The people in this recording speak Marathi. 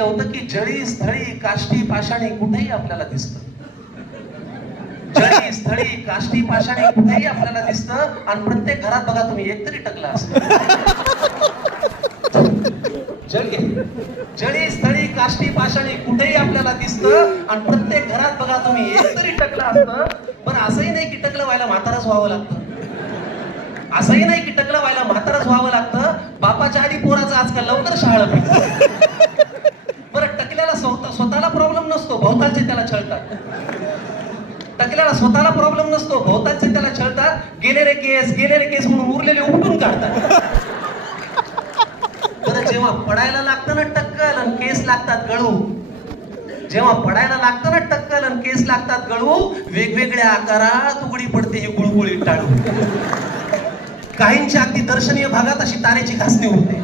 होतं की जळी स्थळी काष्टी पाषाणी कुठेही आपल्याला दिसतं. जळी स्थळी काष्टी पाषाणी कुठेही आपल्याला दिसतं आणि प्रत्येक घरात बघा तुम्ही एकतरी टकला असतो. जळी स्थळी काष्टी पाषाणी कुठेही आपल्याला दिसतं आणि प्रत्येक घरात बघा तुम्ही एकतरी टकलं असतं. पण असंही नाही की टकलं व्हायला म्हातारच व्हावं लागतं. असंही नाही की टकलं व्हायला म्हातारच व्हावं लागतं. बापाच्या आधी पोराचं आजकाल लवकर शाळा पिकतं. बरं, टकल्याला स्वतःला प्रॉब्लेम नसतो, भोवतालचे त्याला छळतात. टकल्याला स्वतःला प्रॉब्लेम नसतो, भोवतालचे त्याला छळतात. गेले रे केस म्हणून उरलेले उपटून काढतात. बरं, जेव्हा पडायला लागतं ना टक्कल आणि केस लागतात गळू, जेव्हा पडायला लागतं ना टक्कल आणि केस लागतात गळू, वेगवेगळ्या आकारात उघडी पडते ही गुळगुळी टाळू. काहींच्या अगदी दर्शनीय भागात अशी तारेची घासणी होते.